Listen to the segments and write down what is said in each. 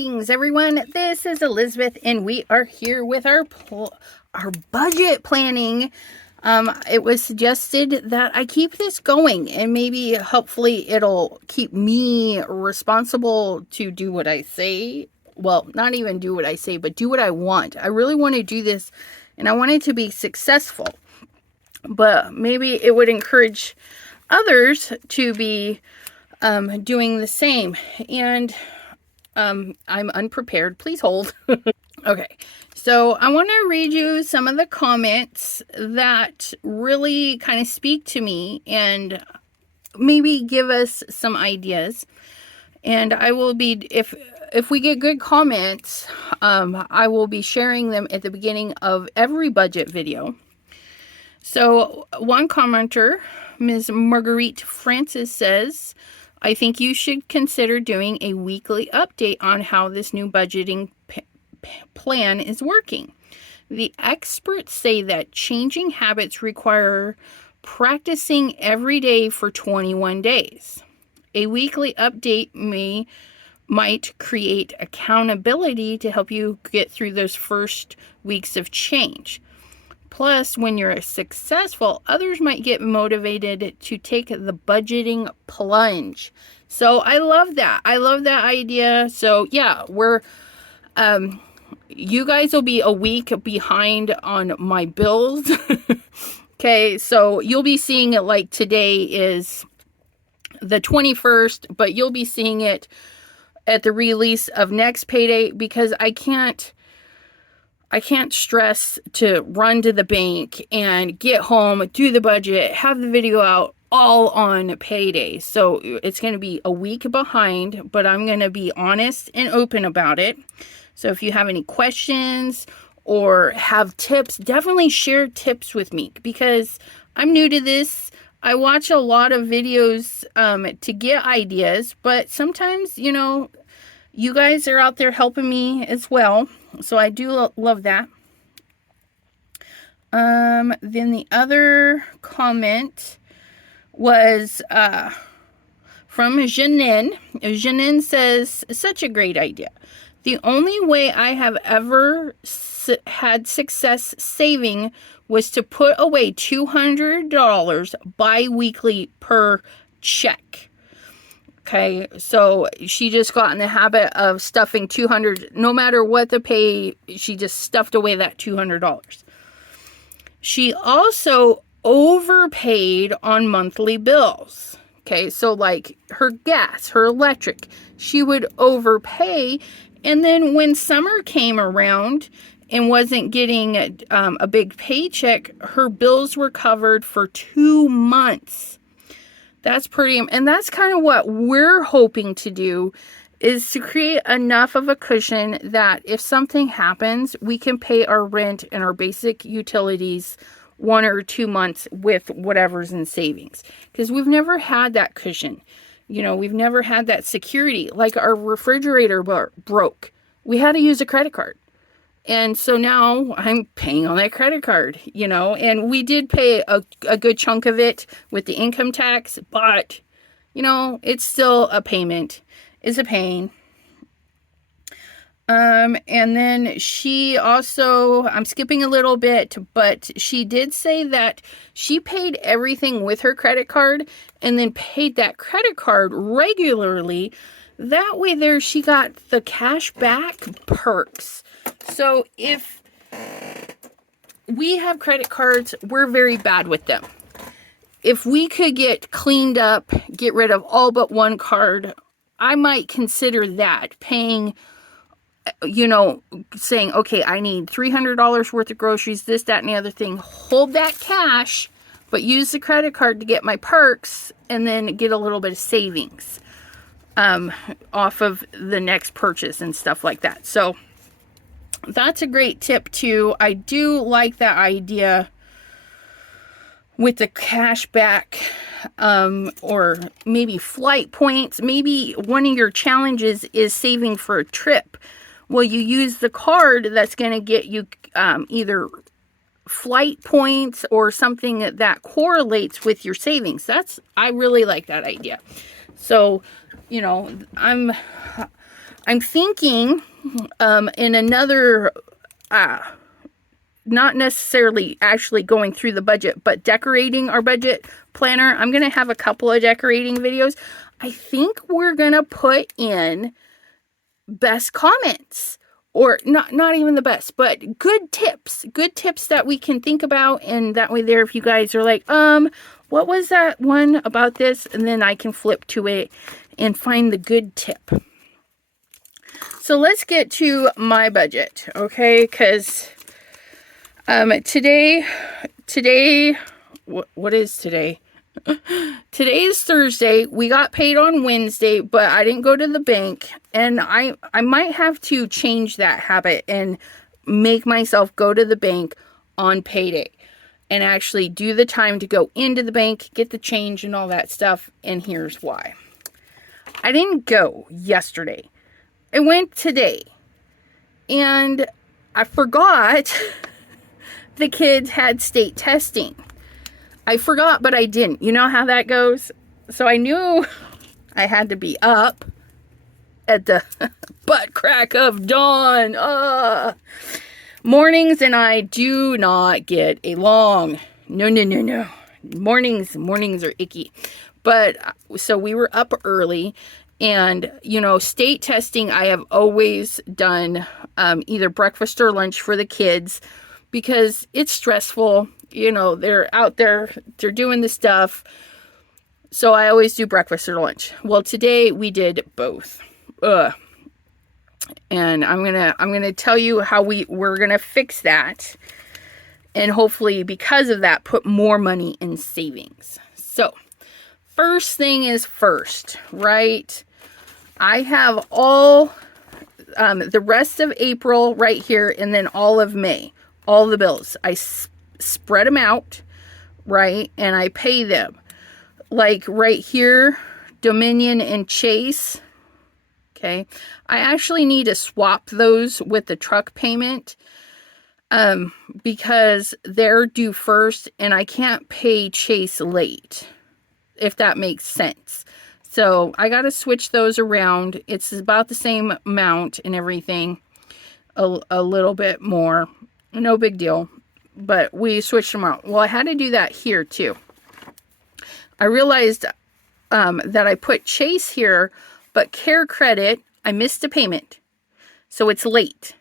Greetings, everyone. This is Elizabeth, and we are here with our budget planning. It was suggested that I keep this going, and maybe hopefully it'll keep me responsible to do what I say. Well, not even do what I say, but do what I want. I really want to do this, and I want it to be successful. But maybe it would encourage others to be doing the same. And I'm unprepared. Please hold. Okay, so I want to read you some of the comments that really kind of speak to me and maybe give us some ideas. And I will be, if we get good comments, I will be sharing them at the beginning of every budget video. So one commenter, Ms. Marguerite Francis, says, I think you should consider doing a weekly update on how this new budgeting plan is working. The experts say that changing habits require practicing every day for 21 days. A weekly update might create accountability to help you get through those first weeks of change. Plus, when you're successful, others might get motivated to take the budgeting plunge. So I love that. I love that idea. So yeah, you guys will be a week behind on my bills. Okay, so you'll be seeing it like today is the 21st, but you'll be seeing it at the release of next payday, because I can't stress to run to the bank and get home, do the budget, have the video out all on payday. So it's going to be a week behind, but I'm going to be honest and open about it. So if you have any questions or have tips, definitely share tips with me, because I'm new to this. I watch a lot of videos to get ideas, but sometimes, you guys are out there helping me as well. So I do love that. Then the other comment was from Janine. Janine says, such a great idea. The only way I have ever had success saving was to put away $200 bi-weekly per check. Okay, so she just got in the habit of stuffing $200, no matter what the pay, she just stuffed away that $200. She also overpaid on monthly bills. Okay, so like her gas, her electric, she would overpay. And then when summer came around and wasn't getting a big paycheck, her bills were covered for 2 months. That's pretty, and that's kind of what we're hoping to do, is to create enough of a cushion that if something happens, we can pay our rent and our basic utilities 1 or 2 months with whatever's in savings. Because we've never had that cushion. We've never had that security. Like our refrigerator broke. We had to use a credit card. And so now I'm paying on that credit card, and we did pay a good chunk of it with the income tax, but, it's still a payment. It's a pain. And then she also, I'm skipping a little bit, but she did say that she paid everything with her credit card and then paid that credit card regularly. That way she got the cash back perks. So if we have credit cards, we're very bad with them. If we could get cleaned up, get rid of all but one card, I might consider that, paying, saying, okay, I need $300 worth of groceries, this, that, and the other thing. Hold that cash, but use the credit card to get my perks and then get a little bit of savings off of the next purchase and stuff like that. So that's a great tip too. I do like that idea with the cash back, or maybe flight points. Maybe one of your challenges is saving for a trip. Well, you use the card that's going to get you either flight points or something that correlates with your savings. I really like that idea. So, I'm thinking in another, not necessarily actually going through the budget, but decorating our budget planner. I'm going to have a couple of decorating videos. I think we're going to put in best comments, or not even the best, but good tips that we can think about. And that way there, if you guys are like, what was that one about this? And then I can flip to it and find the good tip. So let's get to my budget, okay? Because today, what is today? Today is Thursday. We got paid on Wednesday, but I didn't go to the bank, and I might have to change that habit and make myself go to the bank on payday and actually do the time to go into the bank, get the change and all that stuff. And here's why. I didn't go yesterday. I went today, and I forgot the kids had state testing. I forgot, but I didn't. You know how that goes? So I knew I had to be up at the butt crack of dawn. Mornings and I do not get along. No. Mornings are icky. But so we were up early, and you know, state testing, I have always done either breakfast or lunch for the kids because it's stressful. You know, they're out there, they're doing the stuff. So I always do breakfast or lunch. Well, today we did both. And I'm gonna tell you how we're gonna fix that. And hopefully because of that, put more money in savings. So first thing is first, right? I have all the rest of April right here, and then all of May, all the bills. I spread them out, right? And I pay them. Like right here, Dominion and Chase. Okay. I actually need to swap those with the truck payment because they're due first and I can't pay Chase late, if that makes sense. So I got to switch those around. It's about the same amount and everything, a little bit more. No big deal. But we switched them out. Well, I had to do that here too. I realized that I put Chase here, but Care Credit, I missed a payment. So it's late.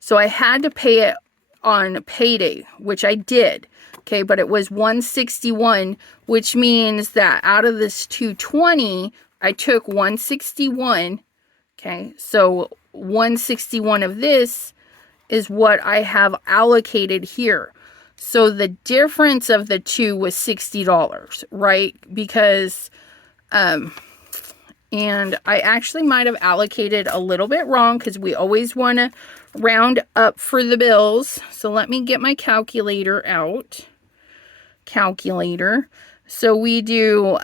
So I had to pay it on payday, which I did. Okay, but it was $161, which means that out of this $220, I took $161. Okay, so $161 of this is what I have allocated here. So the difference of the two was $60, right? Because, and I actually might have allocated a little bit wrong because we always want to round up for the bills. So let me get my calculator out. So we do,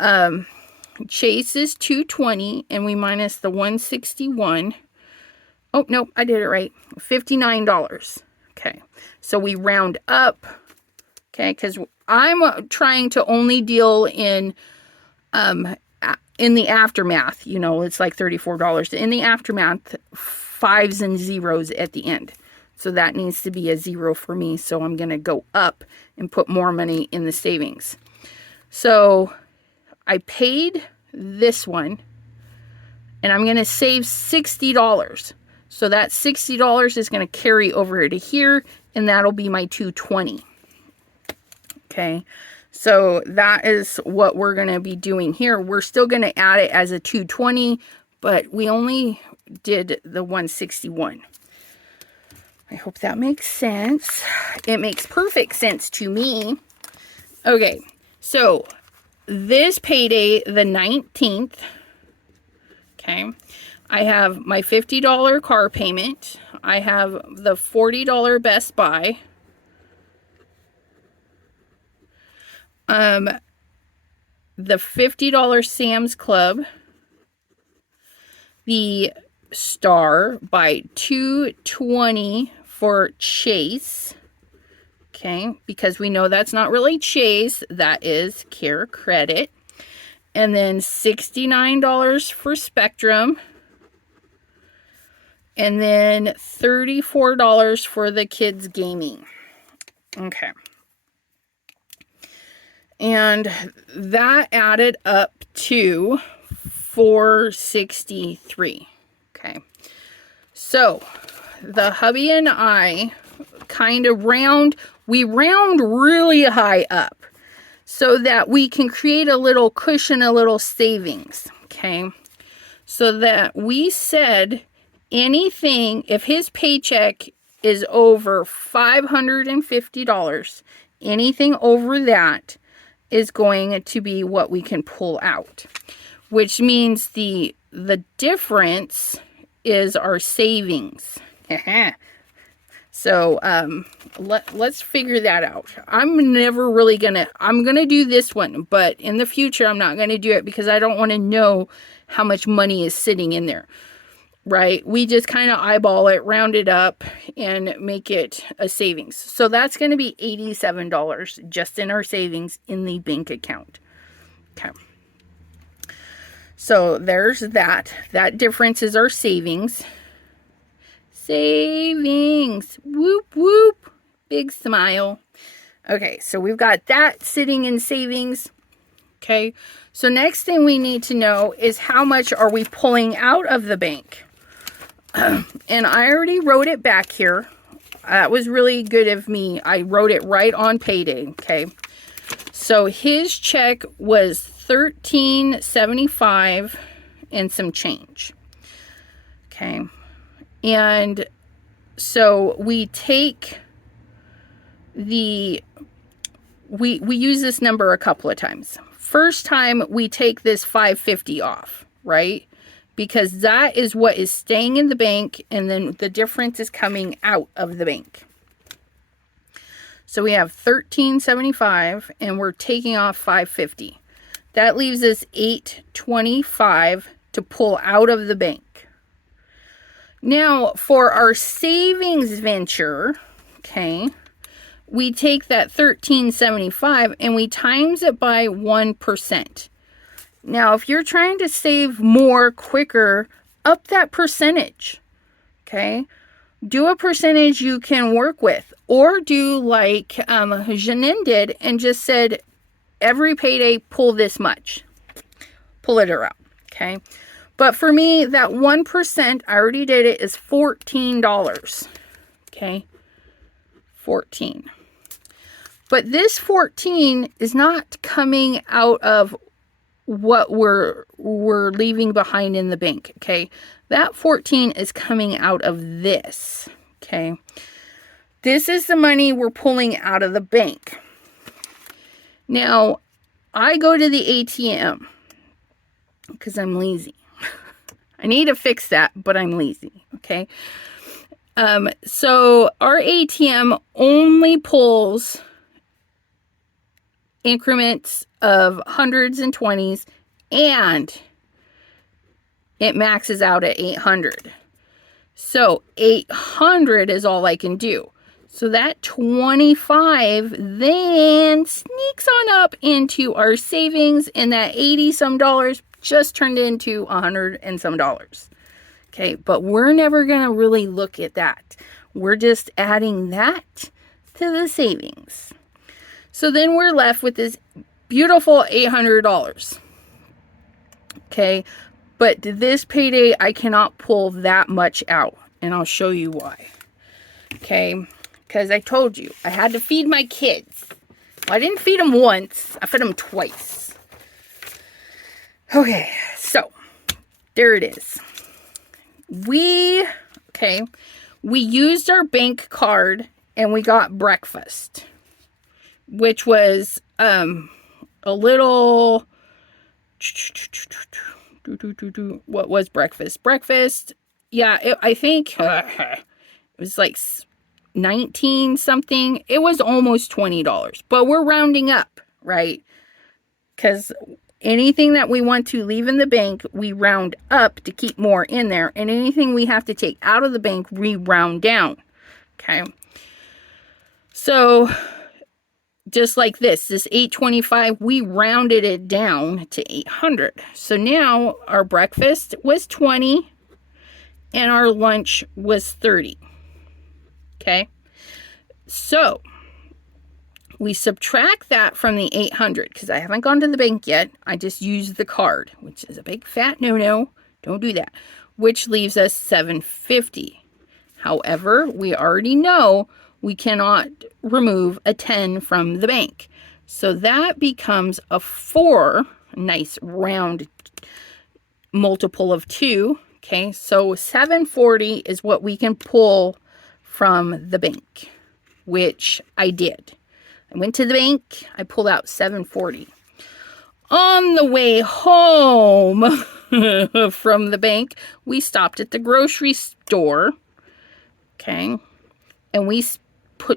Chase is $220 and we minus the $161. Oh, nope, I did it right. $59. Okay, so we round up. Okay, because I'm trying to only deal in the aftermath. You know, it's like $34. In the aftermath, 5s and 0s at the end. So that needs to be a 0 for me. So I'm going to go up and put more money in the savings. So I paid this one, and I'm going to save $60. So that $60 is going to carry over to here, and that'll be my $220. Okay, so that is what we're going to be doing here. We're still going to add it as a $220, but we only did the $161. I hope that makes sense. It makes perfect sense to me. Okay, so this payday, the 19th, okay, I have my $50 car payment. I have the $40 Best Buy. The $50 Sam's Club. The Star by $220 for Chase. Okay, because we know that's not really Chase, that is Care Credit. And then $69 for Spectrum. and then $34 for the kids' gaming. Okay. And that added up to $463. Okay. So the hubby and I kind of we round really high up so that we can create a little cushion, a little savings. Okay. So that we said anything, if his paycheck is over $550, anything over that is going to be what we can pull out, which means the difference is our savings. So let's figure that out. I'm never really I'm gonna do this one, but in the future I'm not gonna do it because I don't want to know how much money is sitting in there, right? We just kind of eyeball it, round it up, and make it a savings. So that's going to be $87 just in our savings in the bank account. Okay. So there's that. That difference is our savings. Savings. Whoop, whoop. Big smile. Okay, so we've got that sitting in savings. Okay, so next thing we need to know is how much are we pulling out of the bank? And I already wrote it back here. That was really good of me. I wrote it right on payday. Okay, so his check was $13.75 and some change. Okay, and so we take we use this number a couple of times. First time we take this $550 off, right? Because that is what is staying in the bank, and then the difference is coming out of the bank. So we have $13.75 and we're taking off $550. That leaves us $825 to pull out of the bank. Now for our savings venture, okay, we take that $13.75 and we times it by 1%. Now, if you're trying to save more quicker, up that percentage. Okay, do a percentage you can work with, or do like Janine did and just said every payday pull this much, pull it out. Okay, but for me that 1%, I already did it, is $14. Okay, 14. But this 14 is not coming out of what we're leaving behind in the bank. Okay, that 14 is coming out of this. Okay, this is the money we're pulling out of the bank. Now I go to the ATM because I'm lazy. I need to fix that, but I'm lazy. Okay, so our ATM only pulls increments of hundreds and 20s, and it maxes out at 800. So 800 is all I can do. So that 25 then sneaks on up into our savings, and that 80 some dollars just turned into 100 and some dollars. Okay, but we're never going to really look at that. We're just adding that to the savings. So then we're left with this beautiful $800. Okay, but this payday I cannot pull that much out, and I'll show you why. Okay, because I told you I had to feed my kids. Well, I didn't feed them once, I fed them twice. Okay, so there it is. We used our bank card and we got breakfast, which was a little, what was breakfast? Breakfast, yeah, I think it was like 19 something. It was almost $20, but we're rounding up, right? Because anything that we want to leave in the bank, we round up to keep more in there, and anything we have to take out of the bank, we round down. Okay, so just like this 825, we rounded it down to 800. So now our breakfast was 20, and our lunch was 30. Okay. So we subtract that from the 800 because I haven't gone to the bank yet. I just used the card, which is a big fat no-no. Don't do that. Which leaves us 750. However, we already know we cannot remove a 10 from the bank. So that becomes a 4, nice round multiple of 2. Okay, so 740 is what we can pull from the bank, which I did. I went to the bank, I pulled out 740. On the way home from the bank, we stopped at the grocery store, okay, and we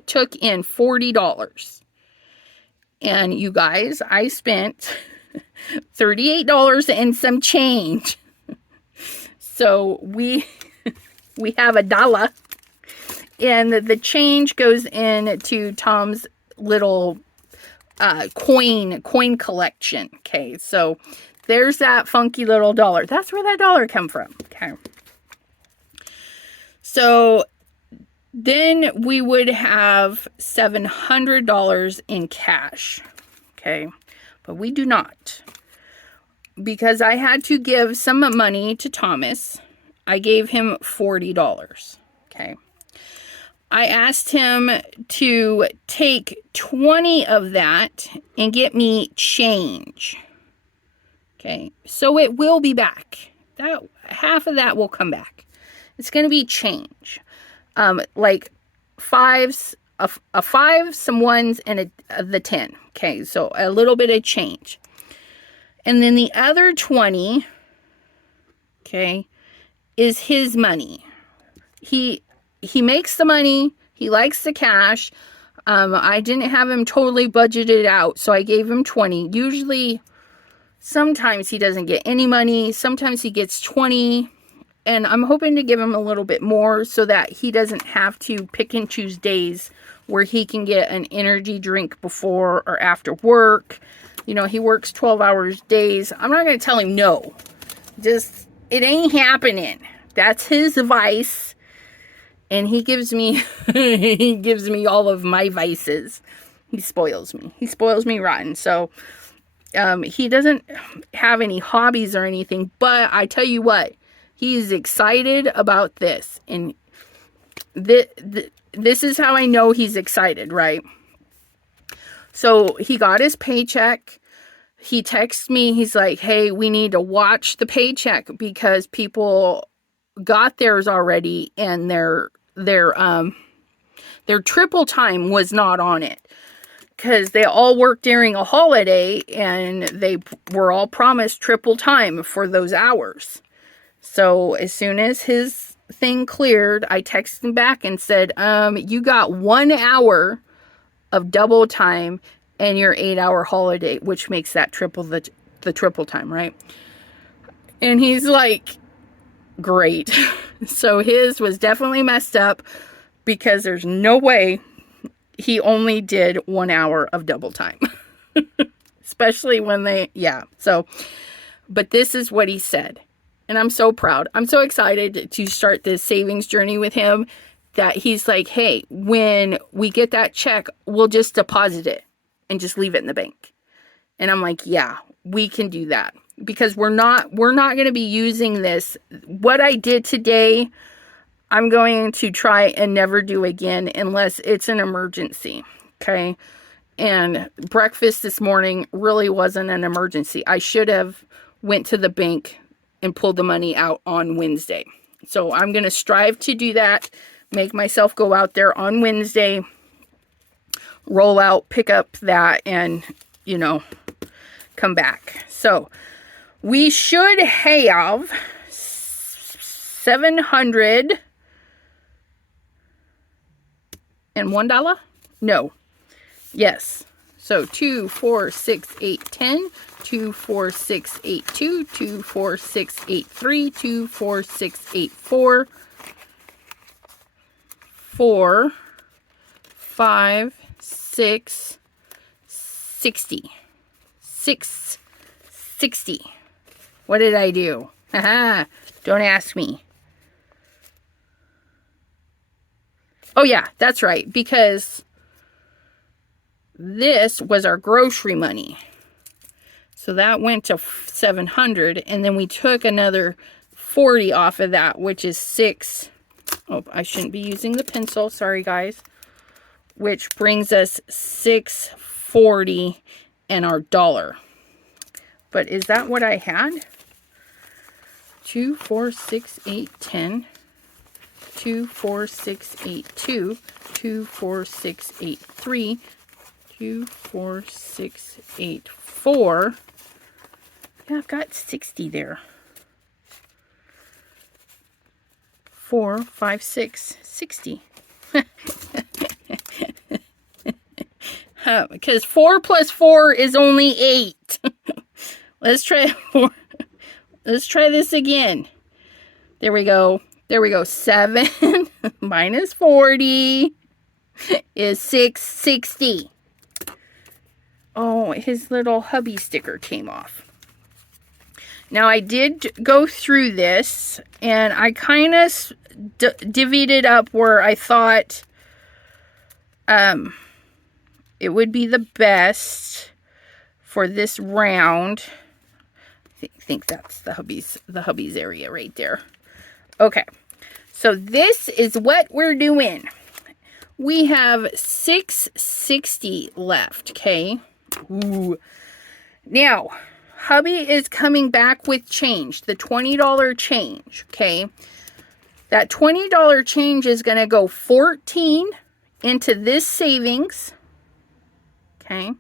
took in $40. And you guys, I spent $38 and some change. So we have $1, and the change goes into Tom's little coin collection. Okay, so there's that funky little dollar. That's where that dollar come from. Okay, so then we would have $700 in cash. Okay, but we do not, because I had to give some money to Thomas. I gave him $40. Okay, I asked him to take 20 of that and get me change. Okay, so it will be back. That half of that will come back. It's going to be change. Like fives, a 5, some 1s, and the 10. Okay, so a little bit of change. And then the other 20, okay, is his money. He makes the money. He likes the cash. I didn't have him totally budgeted out, so I gave him 20. Usually, sometimes he doesn't get any money. Sometimes he gets 20. And I'm hoping to give him a little bit more so that he doesn't have to pick and choose days where he can get an energy drink before or after work. You know, he works 12 hours days. I'm not going to tell him no. Just, it ain't happening. That's his vice. And he gives me, he gives me all of my vices. He spoils me. He spoils me rotten. So, he doesn't have any hobbies or anything. But I tell you what, he's excited about this. And this is how I know he's excited, right? So he got his paycheck. He texts me. He's like, hey, we need to watch the paycheck because people got theirs already and their triple time was not on it. Because they all worked during a holiday and they were all promised triple time for those hours. So as soon as his thing cleared, I texted him back and said, you got 1 hour of double time and your 8-hour holiday, which makes that triple the triple time, right? And he's like, great. So his was definitely messed up because there's no way he only did 1 hour of double time. Especially when but this is what he said. And I'm so proud. I'm so excited to start this savings journey with him that he's like, hey, when we get that check, we'll just deposit it and just leave it in the bank. And I'm like, yeah, we can do that because we're not going to be using this. What I did today, I'm going to try and never do again unless it's an emergency. Okay. And breakfast this morning really wasn't an emergency. I should have went to the bank and pulled the money out on Wednesday. So I'm going to strive to do that. Make myself go out there on Wednesday, roll out, pick up that, and, come back. So we should have $701. No. Yes. So 2, 4, 6, 8, 10, 2, 4, 6, 8, 2, 2, 4, 6, 8, 3, 2, 4, 6, 8, 4, 4, 5, 6, 60. 660. What did I do? Haha, don't ask me. Oh yeah, that's right, because this was our grocery money. So that went to 700, and then we took another 40 off of that, which is 6. Oh, I shouldn't be using the pencil. Sorry, guys. Which brings us 640 and our dollar. But is that what I had? 2, 4, 6, 8, 10. 2, 4, 6, 8, 2. 2, 4, 6, 8, 3. 2, 4, 6, 8, 4. Yeah, I've got 60 there. 4, 5, 6, 60. Because 4 plus 4 is only 8. Let's try 4. Let's try this again. There we go. There we go. 7 minus 40 is 660. Oh, his little hubby sticker came off. Now, I did go through this, and I kind of divvied it up where I thought it would be the best for this round. I think that's the hubby's area right there. Okay, so this is what we're doing. We have 660 left, okay? Ooh. Now, hubby is coming back with change, the $20 change, okay? That $20 change is going to go 14 into this savings, okay?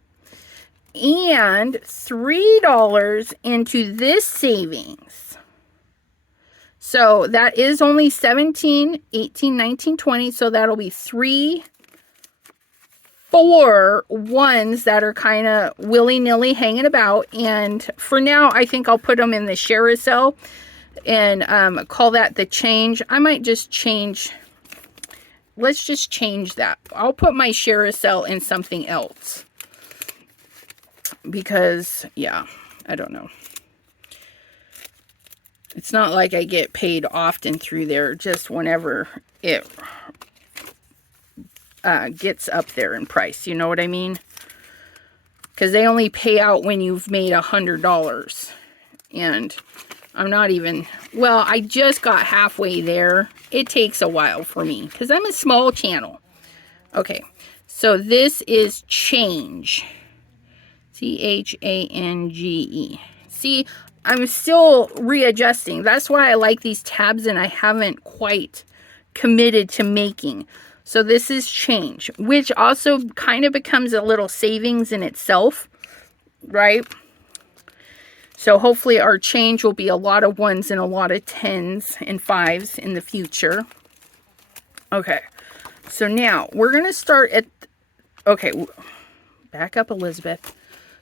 And $3 into this savings. So that is only 17, 18, 19, 20. So that'll be 3, 4 ones that are kind of willy-nilly hanging about. And for now, I think I'll put them in the Carousel and call that the change. I might just change. Let's just change that. I'll put my Carousel in something else. Because, yeah, I don't know. It's not like I get paid often through there, just whenever it gets up there in price. You know what I mean? Because they only pay out when you've made $100. And I'm not even, well, I just got halfway there. It takes a while for me because I'm a small channel. Okay, so this is change. CHANGE. See, I'm still readjusting. That's why I like these tabs and I haven't quite committed to making. So this is change, which also kind of becomes a little savings in itself, right? So hopefully our change will be a lot of 1s and a lot of 10s and 5s in the future. Okay, so now we're going to start at, okay, back up, Elizabeth.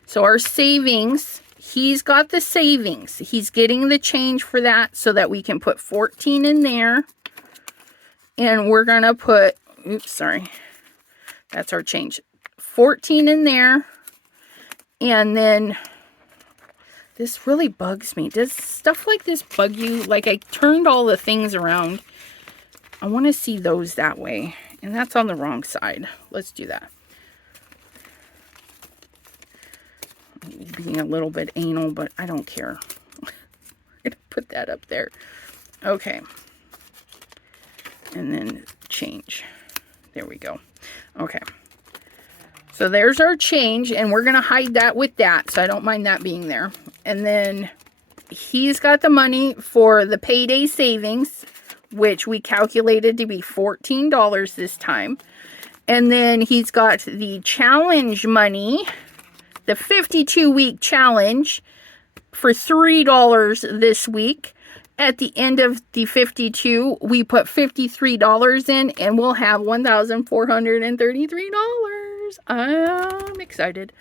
So our savings, he's got the savings. He's getting the change for that so that we can put 14 in there. And we're going to put, oops, sorry. That's our change. 14 in there. And then, this really bugs me. Does stuff like this bug you? Like I turned all the things around. I want to see those that way. And that's on the wrong side. Let's do that. Being a little bit anal, but I don't care. I'm gonna put that up there. Okay. And then change. There we go. Okay. So there's our change, and we're going to hide that with that, so I don't mind that being there. And then he's got the money for the payday savings, which we calculated to be $14 this time. And then he's got the challenge money, the 52-week challenge for $3 this week. At the end of the 52, we put $53 in, and we'll have $1,433. I'm excited.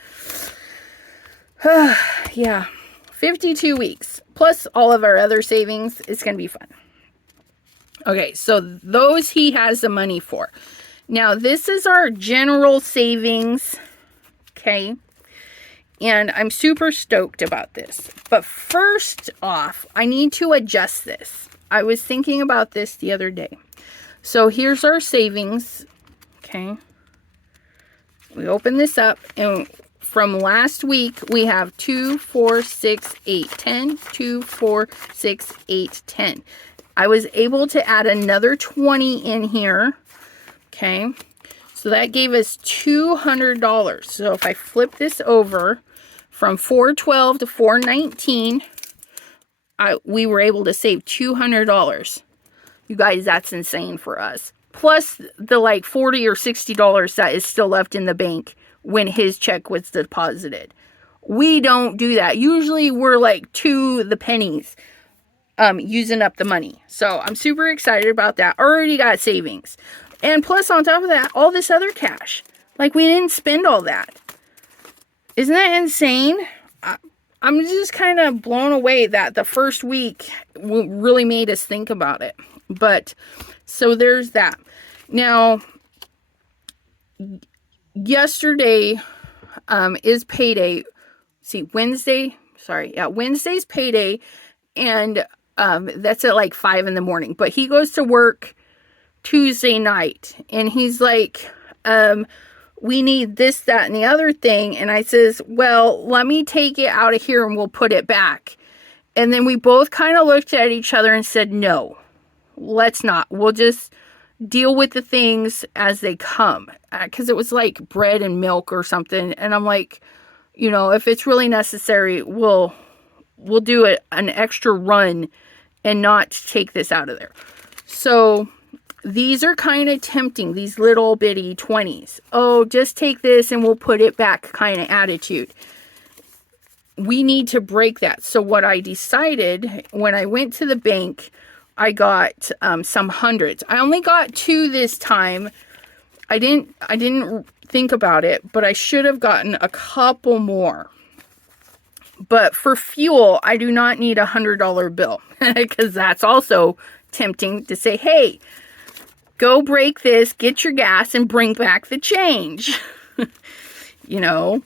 Yeah, 52 weeks, plus all of our other savings. It's going to be fun. Okay, so those he has the money for. Now, this is our general savings, okay? And I'm super stoked about this. But first off, I need to adjust this. I was thinking about this the other day. So here's our savings. Okay. We open this up, and from last week, we have 2, 4, 6, 8, 10. 2, 4, 6, 8, 10. I was able to add another 20 in here. Okay. So that gave us $200. So if I flip this over from $412 to $419, we were able to save $200. You guys, that's insane for us. Plus the like $40 or $60 that is still left in the bank when his check was deposited. We don't do that. Usually we're like to the pennies using up the money. So I'm super excited about that. Already got savings. And plus on top of that, all this other cash. Like we didn't spend all that. Isn't that insane? I'm just kind of blown away that the first week really made us think about it. But, so there's that. Now, yesterday is payday. See, Wednesday's payday. And that's at like 5 in the morning. But he goes to work Tuesday night. And he's like, we need this, that, and the other thing. And I says, well, let me take it out of here and we'll put it back. And then we both kind of looked at each other and said, no, let's not. We'll just deal with the things as they come. Because it was like bread and milk or something. And I'm like, you know, if it's really necessary, we'll do an extra run and not take this out of there. So these are kind of tempting, these little bitty 20s. Oh, just take this and we'll put it back kind of attitude. We need to break that. So what I decided when I went to the bank, I got some hundreds. I only got 2 this time. I didn't think about it, but I should have gotten a couple more. But for fuel, I do not need a $100 bill because that's also tempting to say, hey, go break this, get your gas, and bring back the change. You know?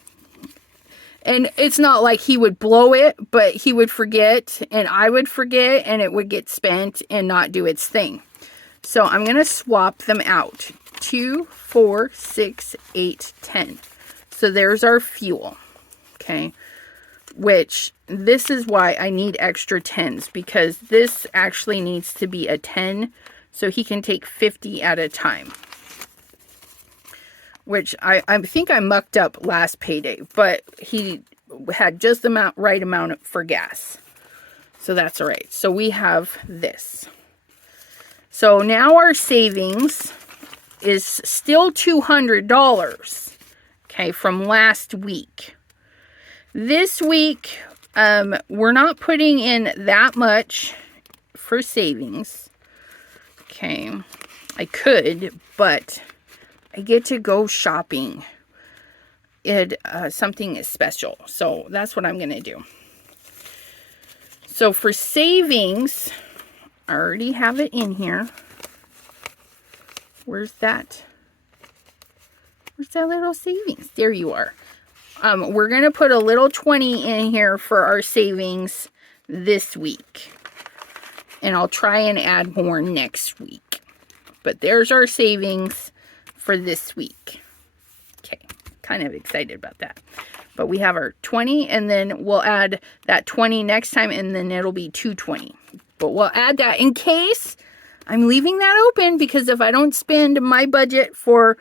And it's not like he would blow it, but he would forget, and I would forget, and it would get spent and not do its thing. So I'm going to swap them out. 2, 4, 6, 8, 10. So there's our fuel. Okay. Which, this is why I need extra 10s, because this actually needs to be a 10, so he can take 50 at a time. Which I think I mucked up last payday, but he had just the right amount for gas. So that's all right. So we have this. So now our savings is still $200, okay, from last week. This week, we're not putting in that much for savings. Okay, I could, but I get to go shopping. Something is special, so that's what I'm going to do. So for savings, I already have it in here. Where's that? Where's that little savings? There you are. We're going to put a little 20 in here for our savings this week. And I'll try and add more next week. But there's our savings for this week. Okay, kind of excited about that. But we have our 20, and then we'll add that 20 next time, and then it'll be 220. But we'll add that in case I'm leaving that open, because if I don't spend my budget for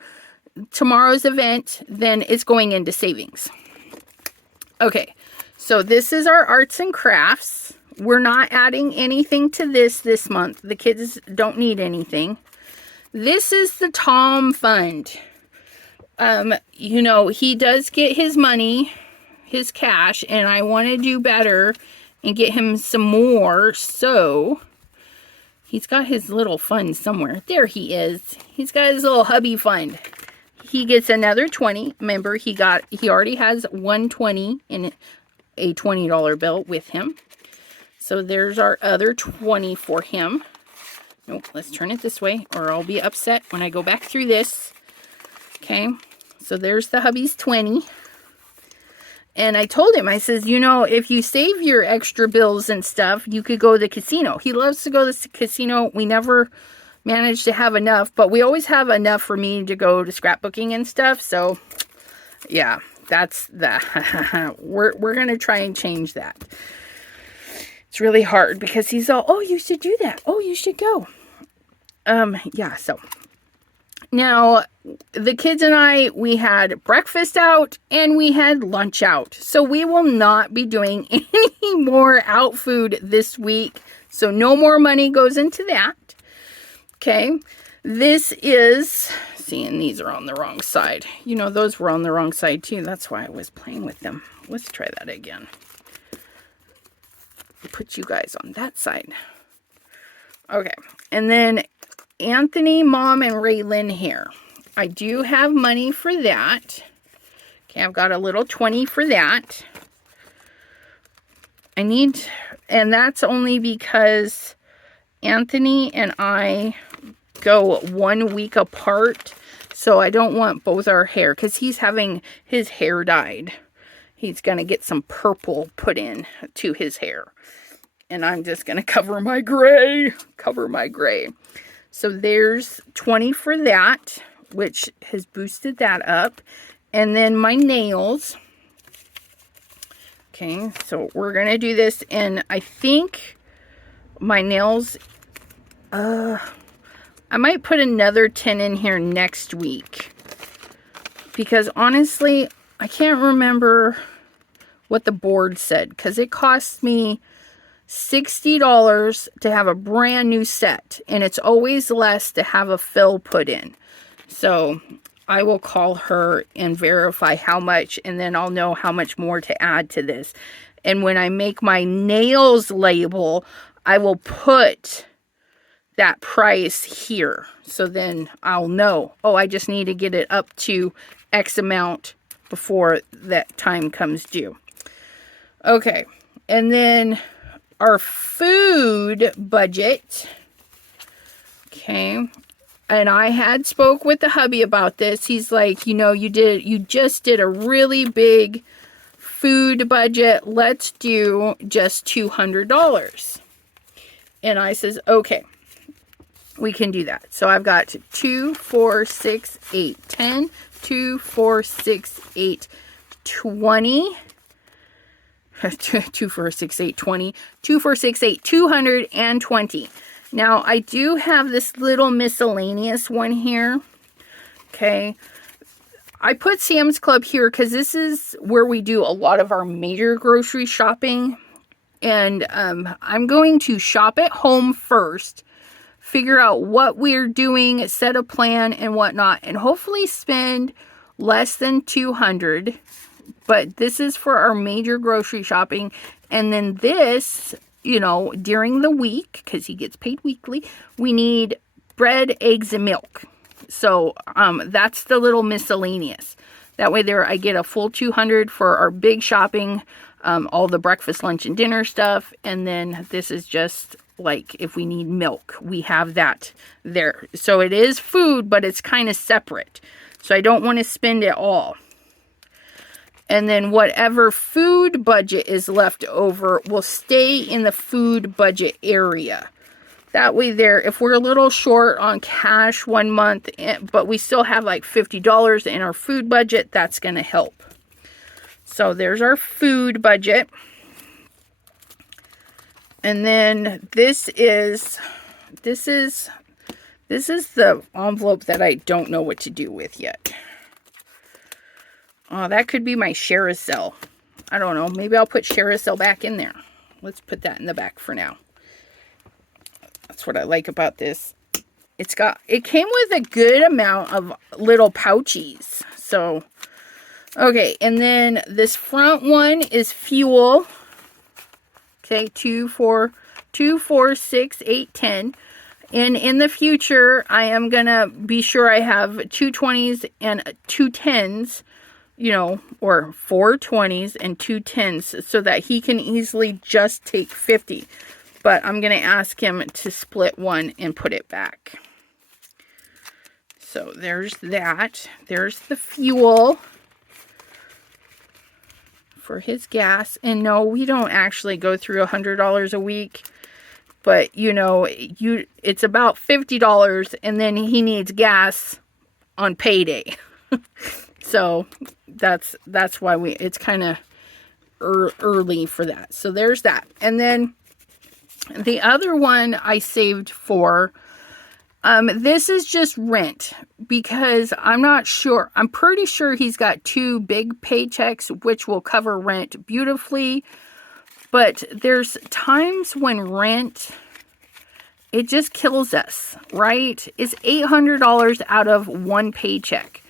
tomorrow's event, then it's going into savings. Okay, so this is our arts and crafts. We're not adding anything to this month. The kids don't need anything. This is the Tom Fund. You know, he does get his money, his cash, and I want to do better and get him some more. So he's got his little fund somewhere. There he is. He's got his little hubby fund. He gets another 20. Remember, he already has 120 in a $20 bill with him. So there's our other 20 for him. Nope, let's turn it this way, or I'll be upset when I go back through this. Okay, so there's the hubby's 20. And I told him, I says, you know, if you save your extra bills and stuff, you could go to the casino. He loves to go to the casino. We never manage to have enough, but we always have enough for me to go to scrapbooking and stuff. So yeah, that's that. we're going to try and change that. It's really hard because he's all, oh, you should do that. Oh, you should go. Yeah, so now the kids and I, we had breakfast out and we had lunch out. So we will not be doing any more out food this week. So no more money goes into that. Okay. This is, seeing these are on the wrong side. You know, those were on the wrong side too. That's why I was playing with them. Let's try that again. Put you guys on that side. Okay. And then Anthony, Mom, and Raylan here. I do have money for that. Okay, I've got a little 20 for that. I need, and that's only because Anthony and I go 1 week apart. So I don't want both our hair, because he's having his hair dyed. He's going to get some purple put in to his hair. And I'm just going to cover my gray. So there's 20 for that, which has boosted that up. And then my nails. Okay, so we're going to do this. And I think my nails, I might put another 10 in here next week. Because honestly, I can't remember what the board said. Because it cost me $60 to have a brand new set, and it's always less to have a fill put in. So I will call her and verify how much, and then I'll know how much more to add to this. And when I make my nails label, I will put that price here. So then I'll know, oh, I just need to get it up to X amount before that time comes due. Okay, and then our food budget. Okay. And I had spoke with the hubby about this. He's like, you know, you just did a really big food budget. Let's do just $200. And I says, okay, we can do that. So I've got 2, 4, 6, 8, 10, 2, 4, 6, 8, 20. 2, 4, 6, 8, 20. 2, 4, 6, 8, 220. Now, I do have this little miscellaneous one here. Okay. I put Sam's Club here because this is where we do a lot of our major grocery shopping. And I'm going to shop at home first, figure out what we're doing, set a plan and whatnot, and hopefully spend less than $200. But this is for our major grocery shopping. And then this, you know, during the week, because he gets paid weekly, we need bread, eggs, and milk. So that's the little miscellaneous. That way there I get a full $200 for our big shopping, all the breakfast, lunch, and dinner stuff. And then this is just like if we need milk, we have that there. So it is food, but it's kind of separate. So I don't want to spend it all. And then whatever food budget is left over will stay in the food budget area. That way there, if we're a little short on cash 1 month, but we still have like $50 in our food budget, that's going to help. So there's our food budget. And then this is the envelope that I don't know what to do with yet. Oh, that could be my Sheracell. I don't know. Maybe I'll put Sheracell back in there. Let's put that in the back for now. That's what I like about this. It came with a good amount of little pouchies. So, okay. And then this front one is fuel. Okay, 2, 4, 6, 8, 10. And in the future, I am going to be sure I have 2 20s and 2 10s. You know, or 4 20s and 2 10s so that he can easily just take 50. But I'm going to ask him to split one and put it back. So there's that. There's the fuel for his gas. And no, we don't actually go through $100 a week. But you know, it's about $50, and then he needs gas on payday. So that's why it's kind of early for that. So there's that. And then the other one I saved for, this is just rent, because I'm not sure. I'm pretty sure he's got 2 big paychecks, which will cover rent beautifully. But there's times when rent, it just kills us, right? It's $800 out of 1 paycheck.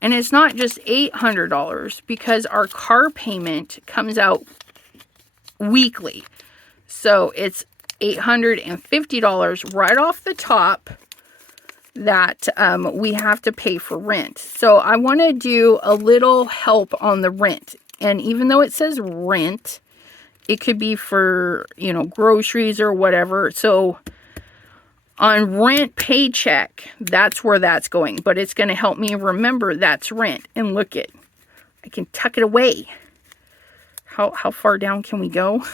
And it's not just $800, because our car payment comes out weekly. So it's $850 right off the top that we have to pay for rent. So I want to do a little help on the rent. And even though it says rent, it could be for, you know, groceries or whatever. So on rent paycheck, that's where that's going. But it's going to help me remember that's rent. And look it, I can tuck it away. How far down can we go?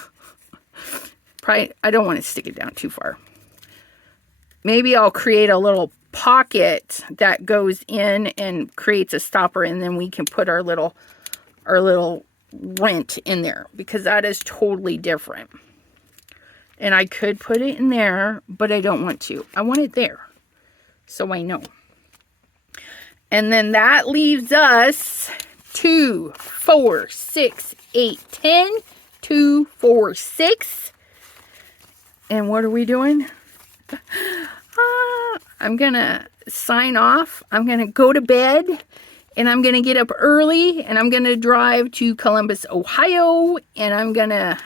Probably, I don't want to stick it down too far. Maybe I'll create a little pocket that goes in and creates a stopper, and then we can put our little rent in there, because that is totally different. And I could put it in there, but I don't want to. I want it there, so I know. And then that leaves us 2, 4, 6, 8, 10, 2, 4, 6. And what are we doing? I'm gonna sign off. I'm gonna go to bed, and I'm gonna get up early, and I'm gonna drive to Columbus, Ohio, and I'm gonna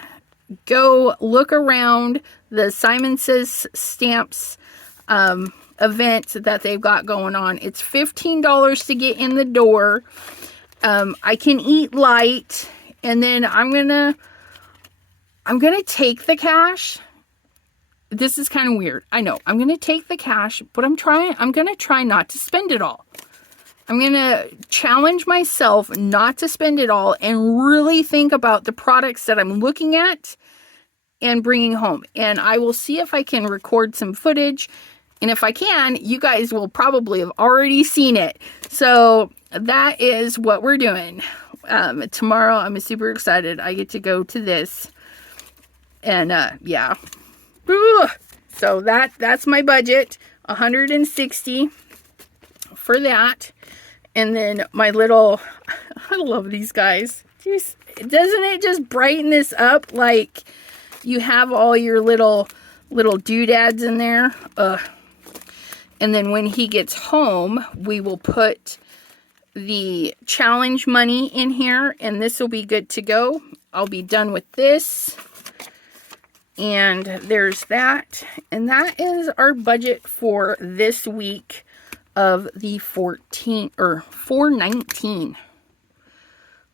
go look around the Simon Says Stamps event that they've got going on. It's $15 to get in the door. I can eat light, and then I'm gonna take the cash. This is kind of weird. I know. I'm going to take the cash, but I'm going to try not to spend it all. I'm going to challenge myself not to spend it all and really think about the products that I'm looking at and bringing home. And I will see if I can record some footage. And if I can, you guys will probably have already seen it. So that is what we're doing. Tomorrow, I'm super excited. I get to go to this. And yeah. So that's my budget, $160 for that. And then my little, I love these guys. Jeez, doesn't it just brighten this up? Like you have all your little doodads in there. And then when he gets home, we will put the challenge money in here, and this will be good to go. I'll be done with this. And there's that. And that is our budget for this week of the 4/19.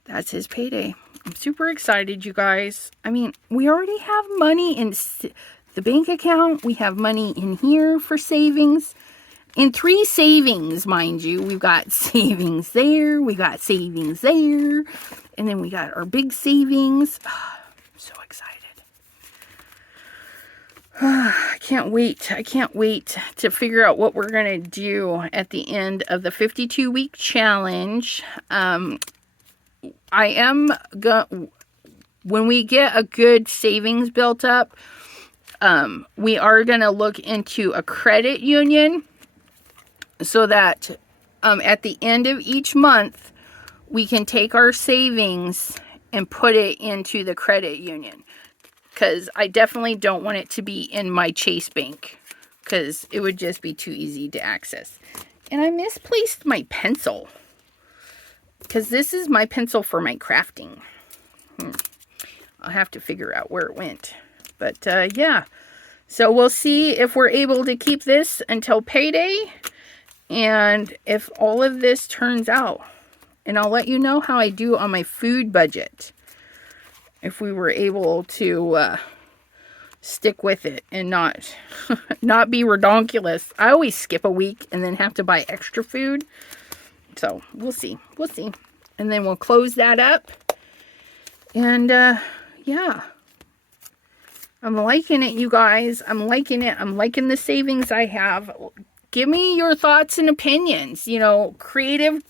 That's his payday. I'm super excited, you guys. I mean, we already have money in the bank account. We have money in here for savings. In 3 savings, mind you. We've got savings there. We got savings there. And then we got our big savings. I'm so excited. I can't wait. I can't wait to figure out what we're going to do at the end of the 52-week challenge. I am going, when we get a good savings built up, we are going to look into a credit union so that at the end of each month, we can take our savings and put it into the credit union. Because I definitely don't want it to be in my Chase Bank, because it would just be too easy to access. And I misplaced my pencil, because this is my pencil for my crafting. I'll have to figure out where it went. But yeah, so we'll see if we're able to keep this until payday, and if all of this turns out. And I'll let you know how I do on my food budget. If we were able to stick with it and not be redonkulous. I always skip a week and then have to buy extra food. So we'll see. We'll see. And then we'll close that up. And yeah. I'm liking it, you guys. I'm liking it. I'm liking the savings I have. Give me your thoughts and opinions. You know, creative,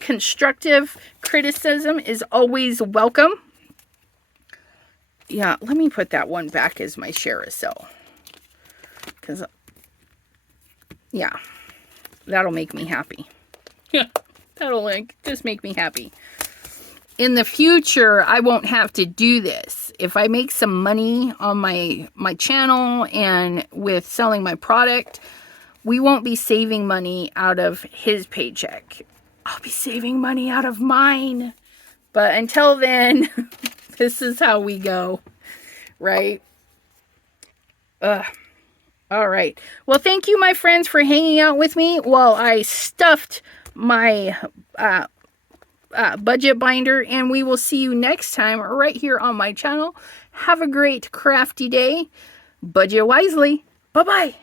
constructive criticism is always welcome. Yeah, let me put that one back as my Carousel. Because, yeah, that'll make me happy. Yeah, that'll just make me happy. In the future, I won't have to do this. If I make some money on my channel and with selling my product, we won't be saving money out of his paycheck. I'll be saving money out of mine. But until then, this is how we go, right? All right. Well, thank you, my friends, for hanging out with me while I stuffed my budget binder, and we will see you next time right here on my channel. Have a great crafty day. Budget wisely. Bye-bye.